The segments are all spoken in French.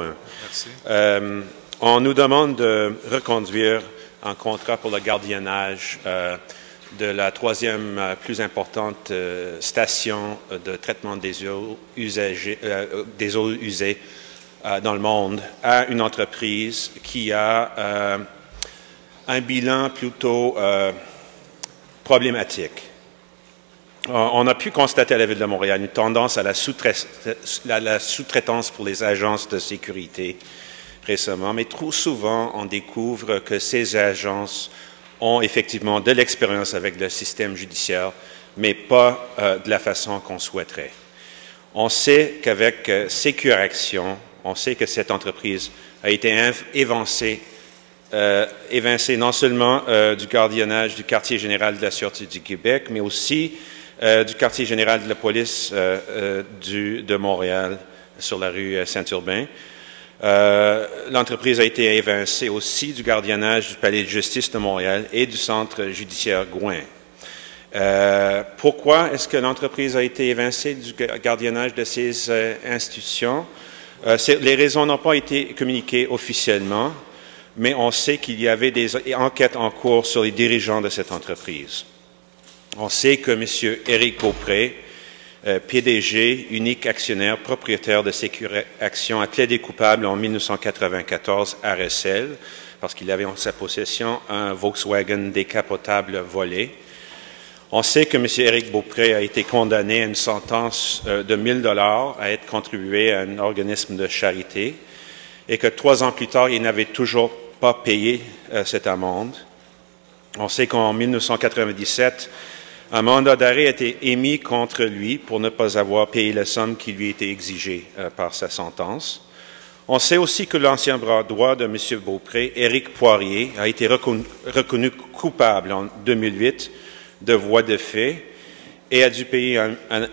Merci. On nous demande de reconduire un contrat pour le gardiennage de la troisième plus importante station de traitement des eaux usées dans le monde à une entreprise qui a un bilan plutôt problématique. On a pu constater à la Ville de Montréal une tendance à la sous-traitance pour les agences de sécurité récemment, mais trop souvent, on découvre que ces agences ont effectivement de l'expérience avec le système judiciaire, mais pas de la façon qu'on souhaiterait. On sait qu'avec Sécuraction, on sait que cette entreprise a été évincée non seulement du gardiennage du quartier général de la Sûreté du Québec, mais aussi du quartier général de la police de Montréal sur la rue Saint-Urbain. L'entreprise a été évincée aussi du gardiennage du Palais de justice de Montréal et du centre judiciaire Gouin. Pourquoi est-ce que l'entreprise a été évincée du gardiennage de ces institutions? Les raisons n'ont pas été communiquées officiellement, mais on sait qu'il y avait des enquêtes en cours sur les dirigeants de cette entreprise. On sait que M. Éric Beaupré, PDG, unique actionnaire, propriétaire de Sécuraction, a plaidé coupable en 1994 à Recel parce qu'il avait en sa possession un Volkswagen décapotable volé. On sait que M. Éric Beaupré a été condamné à une sentence de 1 000 $ à être contribué à un organisme de charité et que 3 ans plus tard, il n'avait toujours pas payé cette amende. On sait qu'en 1997, un mandat d'arrêt a été émis contre lui pour ne pas avoir payé la somme qui lui était exigée par sa sentence. On sait aussi que l'ancien bras droit de M. Beaupré, Éric Poirier, a été reconnu coupable en 2008 de voies de fait et a dû payer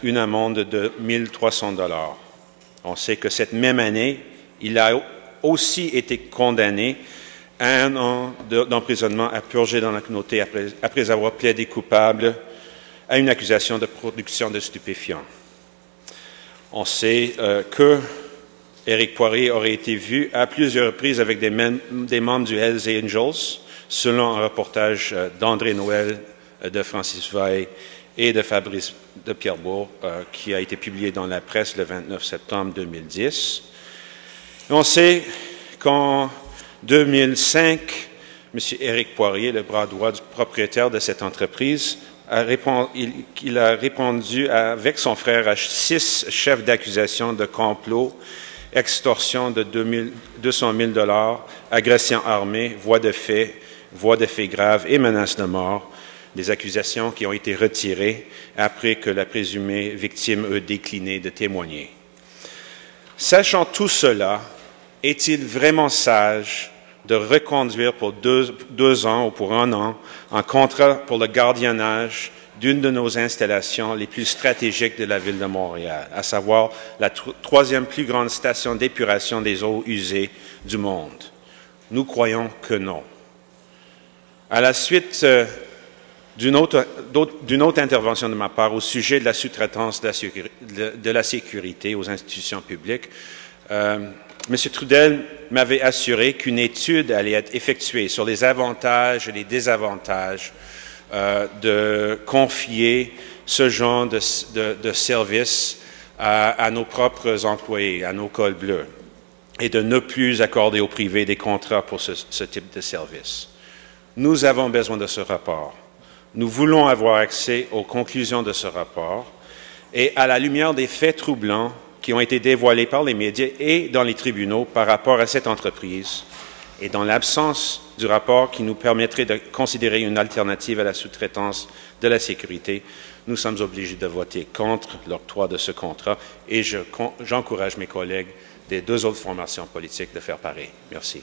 une amende de 1 300 $. On sait que cette même année, il a aussi été condamné à 1 an d'emprisonnement à purger dans la communauté après avoir plaidé coupable à une accusation de production de stupéfiants. On sait que Éric Poirier aurait été vu à plusieurs reprises avec des membres du Hells Angels, selon un reportage d'André Noël, de Francis Veil et de Fabrice de Pierrebourg, qui a été publié dans la presse le 29 septembre 2010. On sait qu'en 2005, M. Éric Poirier, le bras droit du propriétaire de cette entreprise, il a répondu avec son frère à 6 chefs d'accusation de complot, extorsion de 200 000 $, agression armée, voies de fait graves et menaces de mort, des accusations qui ont été retirées après que la présumée victime ait décliné de témoigner. Sachant tout cela, est-il vraiment sage de reconduire pour 2 ans ou pour 1 an un contrat pour le gardiennage d'une de nos installations les plus stratégiques de la Ville de Montréal, à savoir la troisième plus grande station d'épuration des eaux usées du monde? Nous croyons que non. À la suite d'une autre intervention de ma part au sujet de la sous-traitance de la sécurité aux institutions publiques, M. Trudel m'avait assuré qu'une étude allait être effectuée sur les avantages et les désavantages de confier ce genre de service à nos propres employés, à nos cols bleus, et de ne plus accorder au privé des contrats pour ce type de service. Nous avons besoin de ce rapport. Nous voulons avoir accès aux conclusions de ce rapport et à la lumière des faits troublants qui ont été dévoilés par les médias et dans les tribunaux par rapport à cette entreprise, et dans l'absence du rapport qui nous permettrait de considérer une alternative à la sous-traitance de la sécurité, nous sommes obligés de voter contre l'octroi de ce contrat et j'encourage mes collègues des 2 autres formations politiques de faire pareil. Merci.